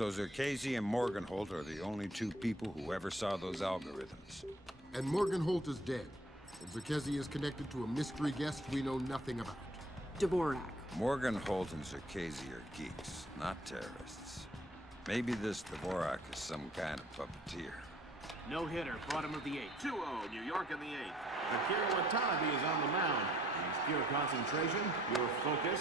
So Zerkasi and Morgenholt are the only two people who ever saw those algorithms. And Morgenholt is dead. And Zerkasi is connected to a mystery guest we know nothing about. Dvorak. Morgenholt and Zerkasi are geeks, not terrorists. Maybe this Dvorak is some kind of puppeteer. No hitter, bottom of the eighth. 2-0, New York in the eighth. Akira Watanabe is on the mound. He's pure concentration, pure focus.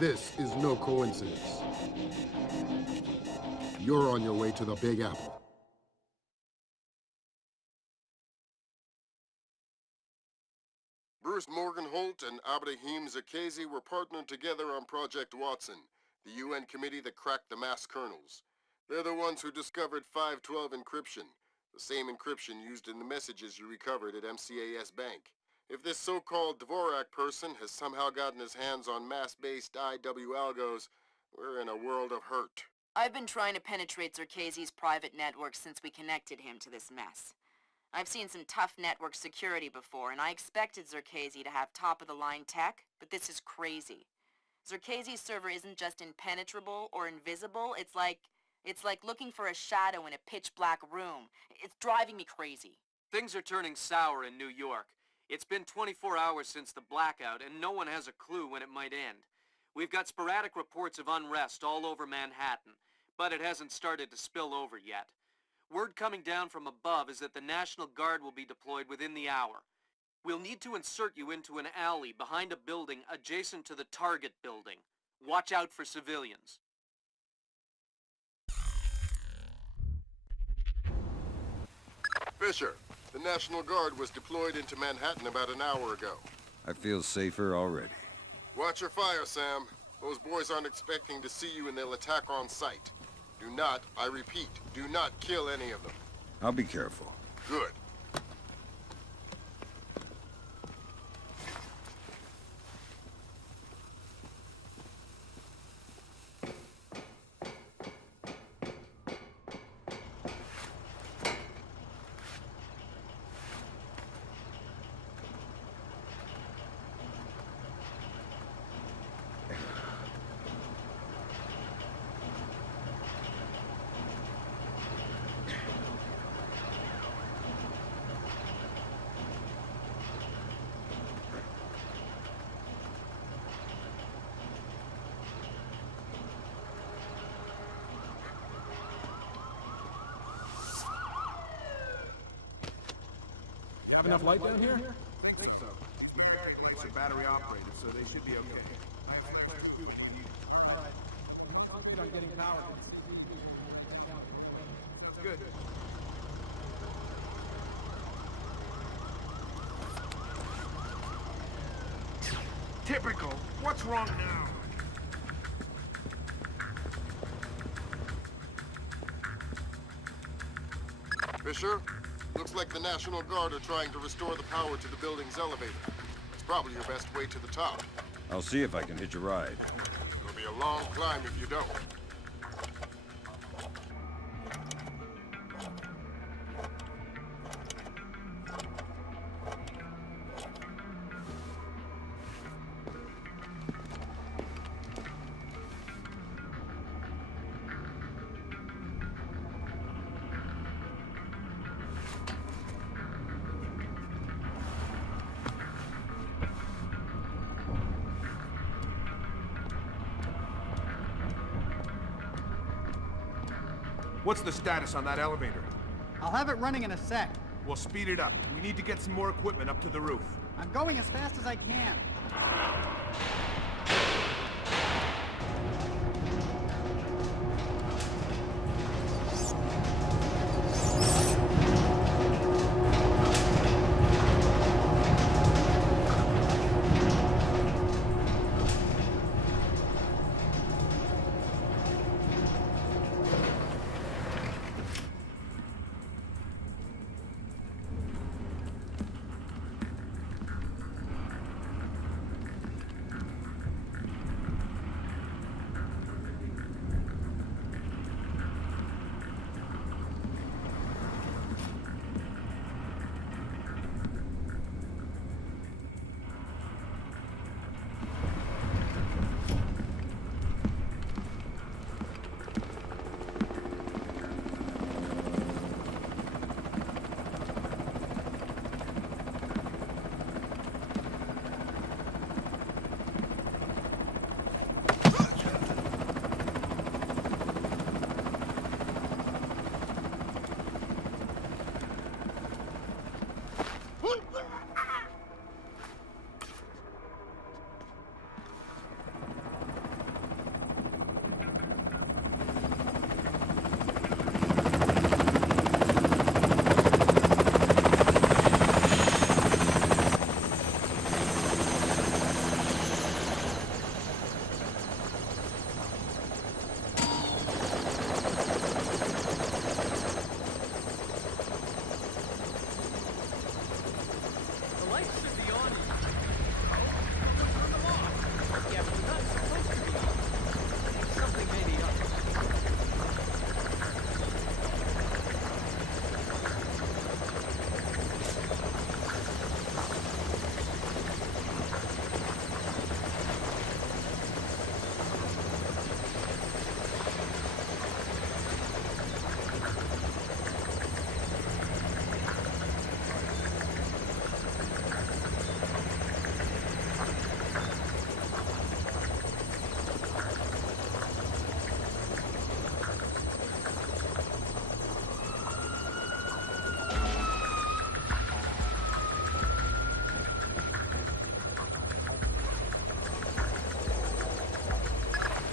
This is no coincidence. You're on your way to the Big Apple. Bruce Morgenholt and Abraham Zerkasi were partnered together on Project Watson, the UN committee that cracked the mass kernels. They're the ones who discovered 512 encryption, the same encryption used in the messages you recovered at MCAS Bank. If this so-called Dvorak person has somehow gotten his hands on mass-based IW algos, we're in a world of hurt. I've been trying to penetrate Zerkasi's private network since we connected him to this mess. I've seen some tough network security before, and I expected Zerkasi to have top-of-the-line tech, but this is crazy. Zerkasi's server isn't just impenetrable or invisible, it's like looking for a shadow in a pitch-black room. It's driving me crazy. Things are turning sour in New York. It's been 24 hours since the blackout, and no one has a clue when it might end. We've got sporadic reports of unrest all over Manhattan, but it hasn't started to spill over yet. Word coming down from above is that the National Guard will be deployed within the hour. We'll need to insert you into an alley behind a building adjacent to the target building. Watch out for civilians. Fisher, the National Guard was deployed into Manhattan about an hour ago. I feel safer already. Watch your fire, Sam. Those boys aren't expecting to see you and they'll attack on sight. Do not, I repeat, do not kill any of them. I'll be careful. Good. You have enough light down here? I think so. These barricades are battery operated, so they should be okay. I have flares too if we need it. All right. And we'll concentrate on getting power. That's good. Typical. What's wrong now? Fisher, looks like the National Guard are trying to restore the power to the building's elevator. It's probably your best way to the top. I'll see if I can hitch a ride. It'll be a long climb if you don't. What's the status on that elevator? I'll have it running in a sec. We'll speed it up. We need to get some more equipment up to the roof. I'm going as fast as I can.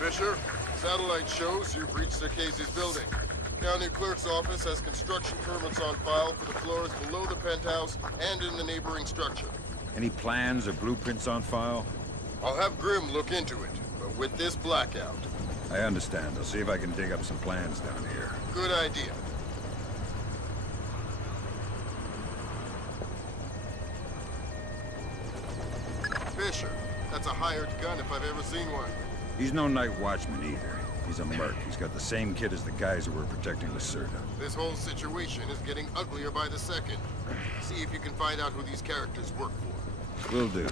Fisher, satellite shows you've reached Casey's building. County Clerk's office has construction permits on file for the floors below the penthouse and in the neighboring structure. Any plans or blueprints on file? I'll have Grim look into it, but with this blackout. I understand. I'll see if I can dig up some plans down here. Good idea. Fisher, that's a hired gun if I've ever seen one. He's no night watchman either. He's a merc. He's got the same kit as the guys who were protecting Lacerda. This whole situation is getting uglier by the second. See if you can find out who these characters work for. Will do.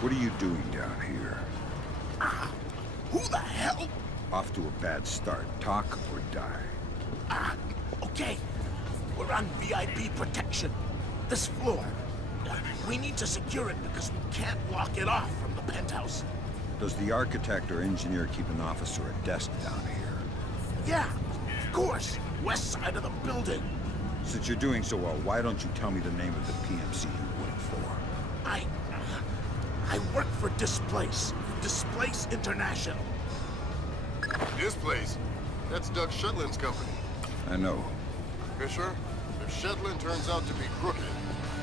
What are you doing down here? Who the hell? Off to a bad start. Talk or die. Okay. We're on VIP protection. This floor. We need to secure it because we can't lock it off from the penthouse. Does the architect or engineer keep an office or a desk down here? Yeah, of course. West side of the building. Since you're doing so well, why don't you tell me the name of the PMC you work for? I work for Displace. Displace International. Displace? That's Doug Shetland's company. I know. Fisher, if Shetland turns out to be crooked...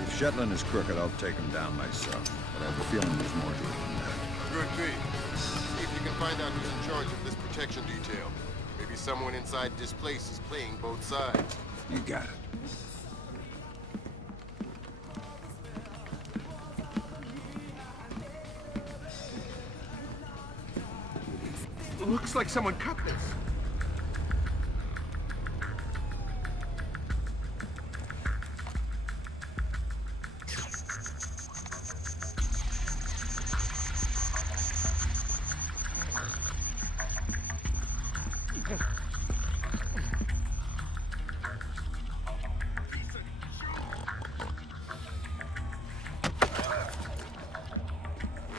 If Shetland is crooked, I'll take him down myself. But I have a feeling there's more to it than that. Could be. See if you can find out who's in charge of this protection detail. Maybe someone inside Displace is playing both sides. You got it. Looks like someone cut this.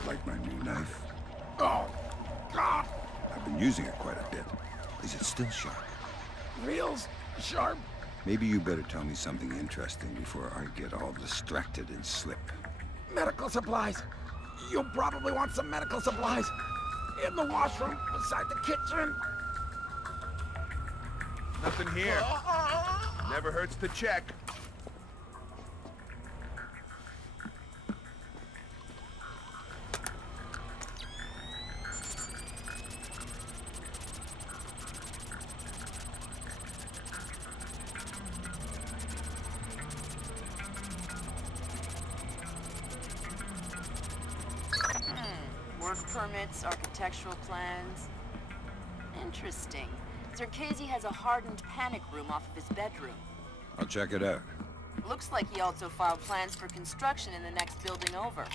Like my new knife? Oh, God. I've been using it quite a bit. Is it still sharp? Real sharp. Maybe you better tell me something interesting before I get all distracted and slip. Medical supplies. You'll probably want some medical supplies. In the washroom, beside the kitchen. Nothing here. Never hurts to check. Work permits, architectural plans. Interesting. Casey has a hardened panic room off of his bedroom. I'll check it out. Looks like he also filed plans for construction in the next building over.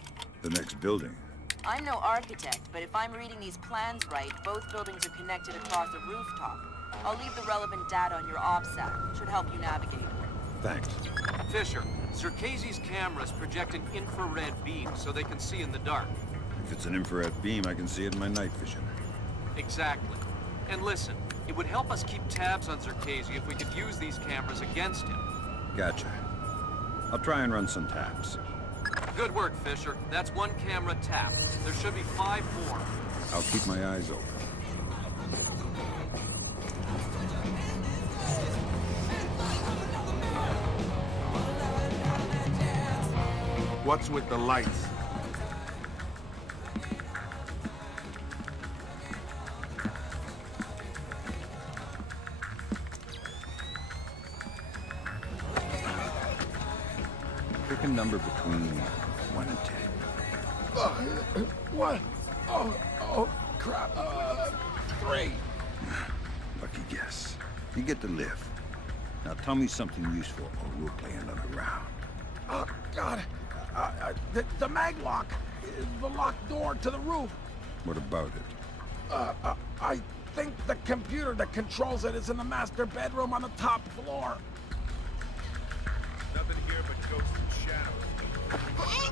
The next building? I'm no architect, but if I'm reading these plans right, both buildings are connected across a rooftop. I'll leave the relevant data on your OPSAT. Should help you navigate. Thanks. Fisher, Casey's cameras project an infrared beam so they can see in the dark. If it's an infrared beam, I can see it in my night vision. Exactly. And listen, it would help us keep tabs on Casey if we could use these cameras against him. Gotcha. I'll try and run some taps. Good work, Fisher. That's one camera tapped. There should be 5 more. I'll keep my eyes open. What's with the lights? Pick a number between 1 and 10. What? Oh, crap. 3. Lucky guess. You get to live. Now tell me something useful or we'll play another round. Oh, God. The mag lock. The locked door to the roof. What about it? I think the computer that controls it is in the master bedroom on the top floor. Nothing here but ghosts and shadows.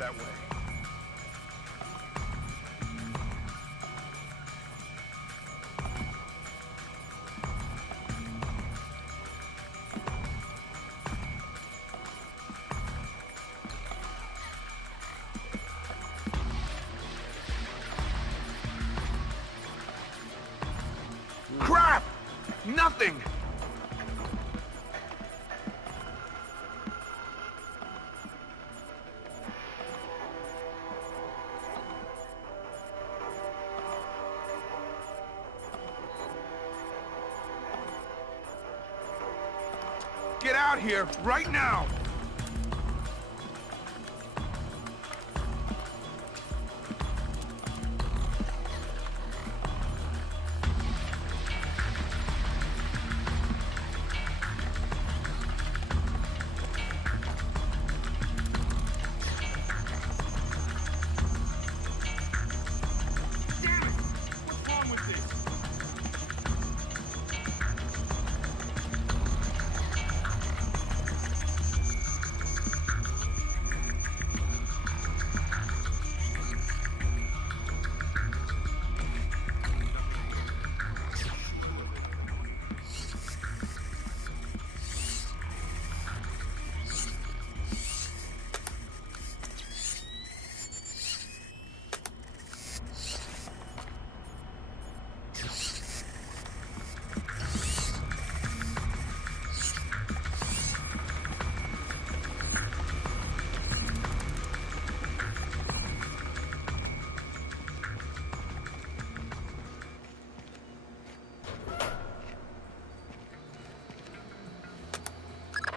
that way. Crap! Nothing! Get out here, right now! Damn it! What's wrong with this?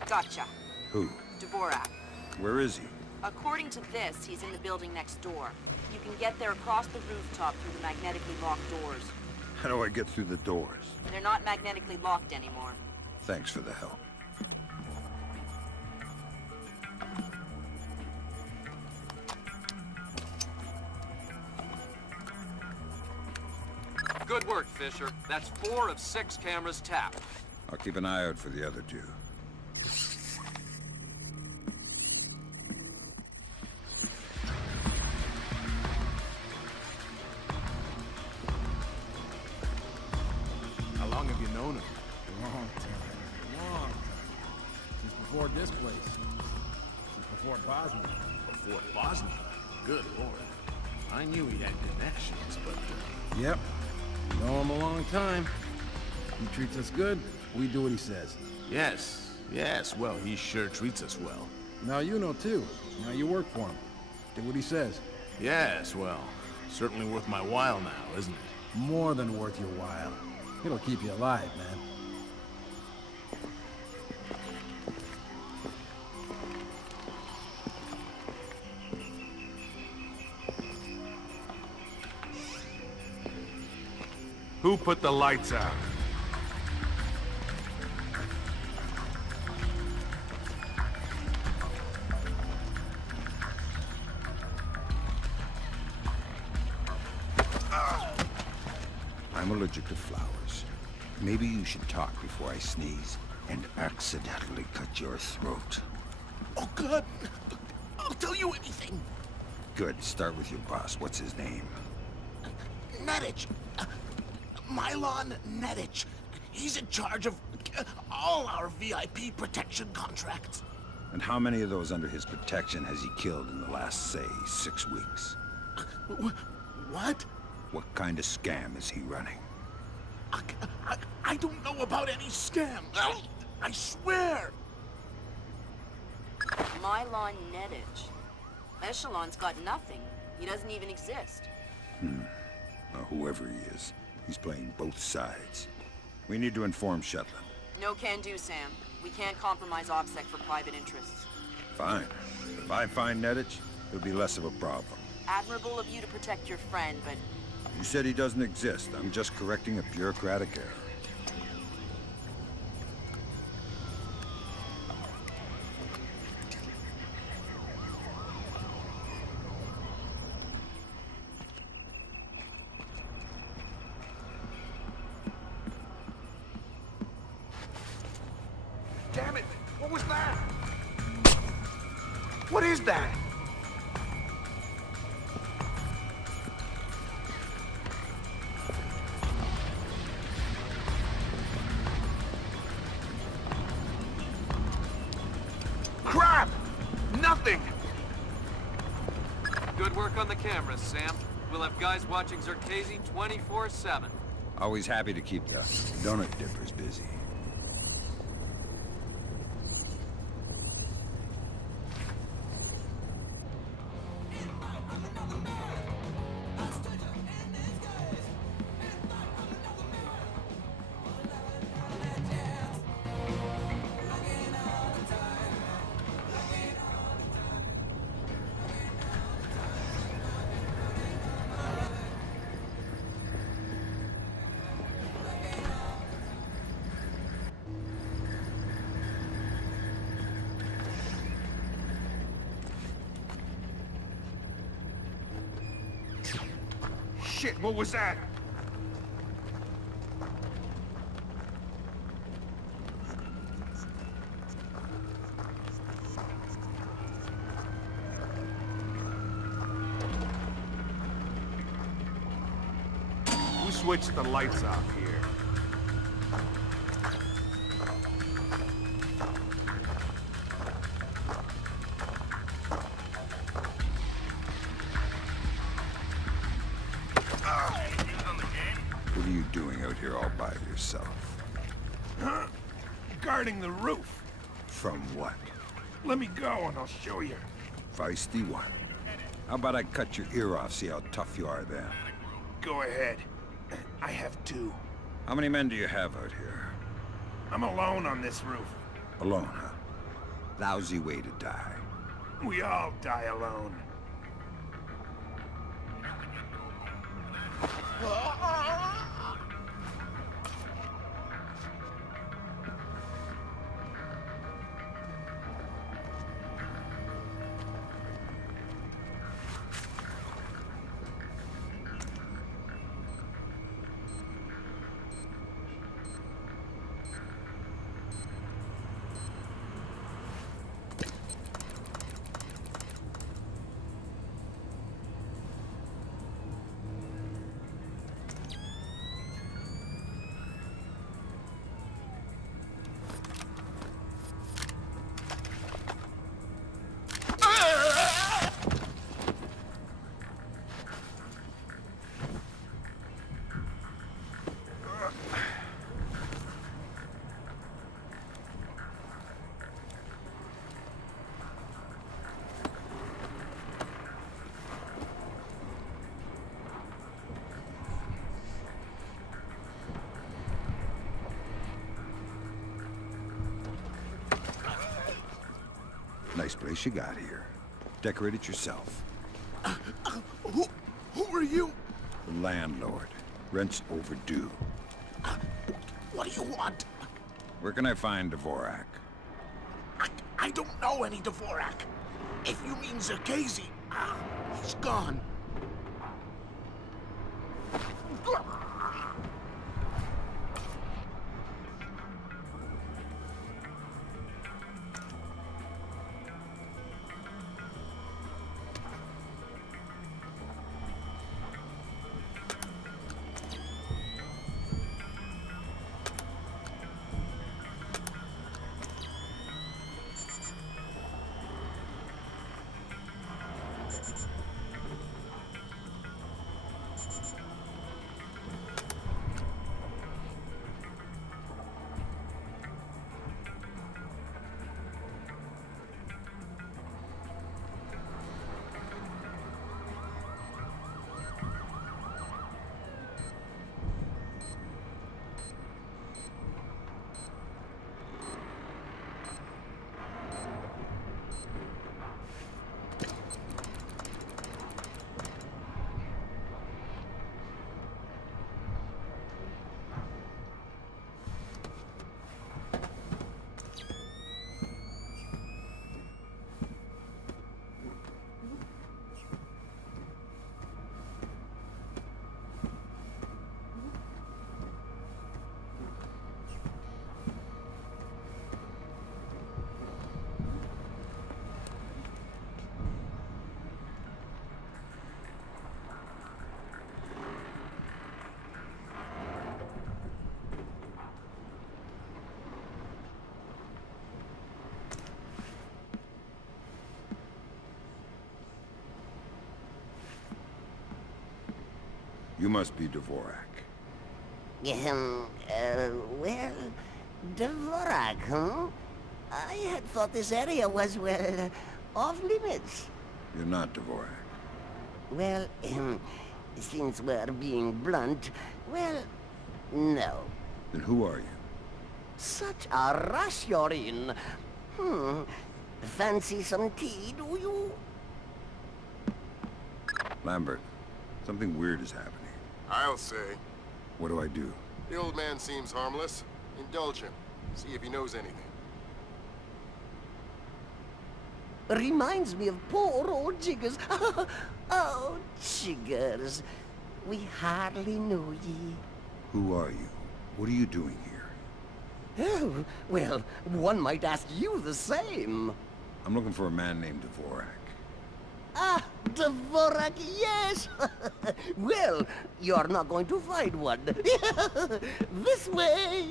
Gotcha. Who? Dvorak. Where is he? According to this, he's in the building next door. You can get there across the rooftop through the magnetically locked doors. How do I get through the doors? They're not magnetically locked anymore. Thanks for the help. Good work, Fisher. That's 4 of 6 cameras tapped. I'll keep an eye out for the other 2. How long have you known him? Long time. Long time. Since before this place. Since before Bosnia. Before Bosnia? Good lord. I knew he had connections, but... Yep. Know him a long time. He treats us good, we do what he says. Yes, well, he sure treats us well. Now you know too. Now you work for him. Do what he says. Yes, well, certainly worth my while now, isn't it? More than worth your while. It'll keep you alive, man. Who put the lights out? I'm allergic to flowers. Maybe you should talk before I sneeze and accidentally cut your throat. Oh, God. I'll tell you anything. Good. Start with your boss. What's his name? Nedich. Mylon Nedich. He's in charge of all our VIP protection contracts. And how many of those under his protection has he killed in the last, say, 6 weeks? What? What kind of scam is he running? I don't know about any scam. I swear. Mylon Nedich. Echelon's got nothing. He doesn't even exist. Well, whoever he is, he's playing both sides. We need to inform Shetland. No can do, Sam. We can't compromise OPSEC for private interests. Fine. If I find Nedich, it'll be less of a problem. Admirable of you to protect your friend, but You said he doesn't exist. I'm just correcting a bureaucratic error. Damn it! What was that? What is that? thing! Good work on the cameras, Sam. We'll have guys watching Zerkezi 24/7. Always happy to keep the donut dippers busy. Shit, what was that? Who switched the lights off here? What are you doing out here all by yourself? Huh? Guarding the roof. From what? Let me go and I'll show you. Feisty one. How about I cut your ear off, see how tough you are then? Go ahead. I have two. How many men do you have out here? I'm alone on this roof. Alone, huh? Lousy way to die. We all die alone. Nice place you got here. Decorate it yourself. Who are you? The landlord. Rent's overdue. What do you want? Where can I find Dvorak? I don't know any Dvorak. If you mean Zerkezi, he's gone. You must be Dvorak. Well, Dvorak, huh? I had thought this area was, well, off limits. You're not Dvorak. Well, since we're being blunt, well, no. Then who are you? Such a rush you're in. Fancy some tea, do you? Lambert, something weird is happening. I'll say. What do I do? The old man seems harmless. Indulge him. See if he knows anything. Reminds me of poor old Jiggers. Oh, Jiggers. We hardly know ye. Who are you? What are you doing here? Oh, well, one might ask you the same. I'm looking for a man named Dvorak. Ah, Dvorak, yes! Well, you're not going to find one. This way!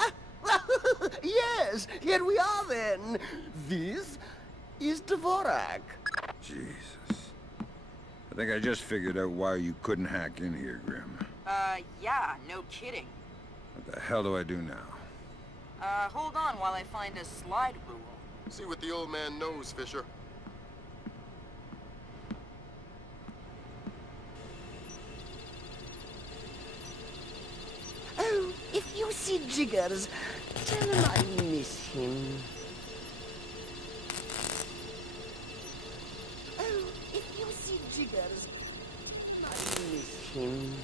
Ah, yes, here we are then. This is Dvorak. Jesus. I think I just figured out why you couldn't hack in here, Grim. Yeah, no kidding. What the hell do I do now? Hold on while I find a slide rule. See what the old man knows, Fisher. Oh, if you see Jiggers, tell him I miss him. Oh, if you see Jiggers, I miss him.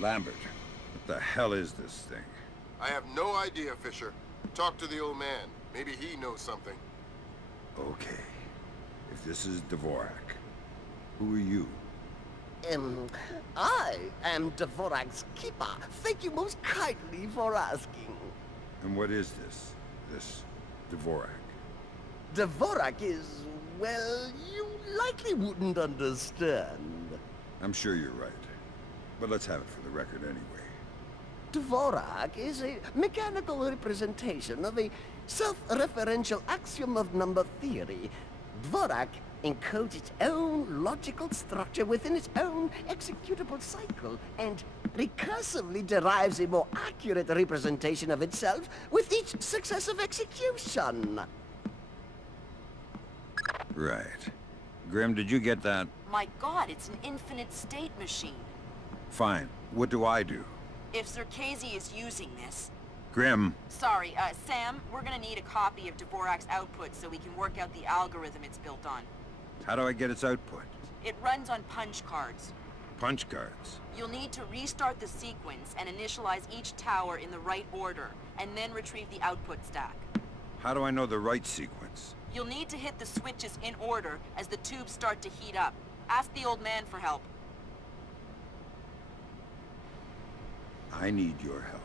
Lambert, what the hell is this thing? I have no idea, Fisher. Talk to the old man. Maybe he knows something. Okay. If this is Dvorak, who are you? I am Dvorak's keeper. Thank you most kindly for asking. And what is this Dvorak? Dvorak is, well, you likely wouldn't understand. I'm sure you're right. But let's have it for the record anyway. Dvorak is a mechanical representation of a self-referential axiom of number theory. Dvorak encodes its own logical structure within its own executable cycle, and recursively derives a more accurate representation of itself with each successive execution. Right. Grim, did you get that? My god, it's an infinite state machine. Fine. What do I do? If Zerkazy is using this... Grim! Sorry, Sam, we're gonna need a copy of Dvorak's output so we can work out the algorithm it's built on. How do I get its output? It runs on punch cards. Punch cards. You'll need to restart the sequence and initialize each tower in the right order, and then retrieve the output stack. How do I know the right sequence? You'll need to hit the switches in order as the tubes start to heat up. Ask the old man for help. I need your help.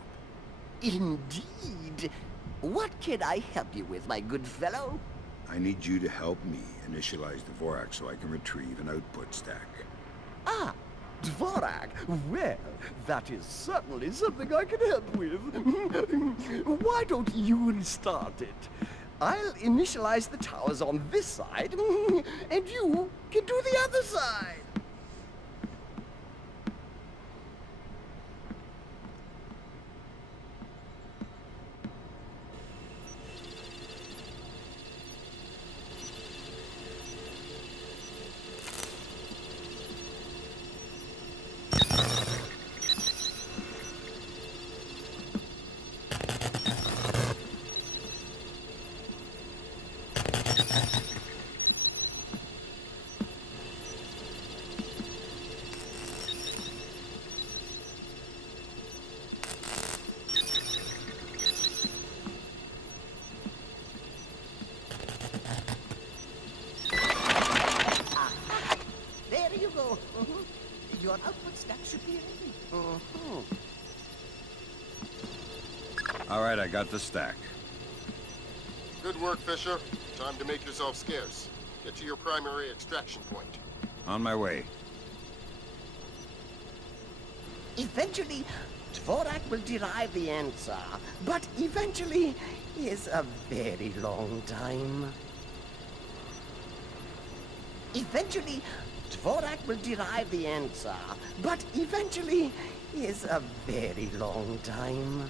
Indeed. What can I help you with, my good fellow? I need you to help me initialize Dvorak so I can retrieve an output stack. Ah, Dvorak. Well, that is certainly something I can help with. Why don't you restart it? I'll initialize the towers on this side, and you can do the other side. Your output stack should be ready. All right, I got the stack. Good work, Fisher. Time to make yourself scarce. Get to your primary extraction point. On my way. Eventually, Dvorak will derive the answer, but eventually is a very long time. Eventually, Dvorak will derive the answer, but eventually is a very long time.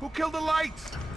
Who killed the lights?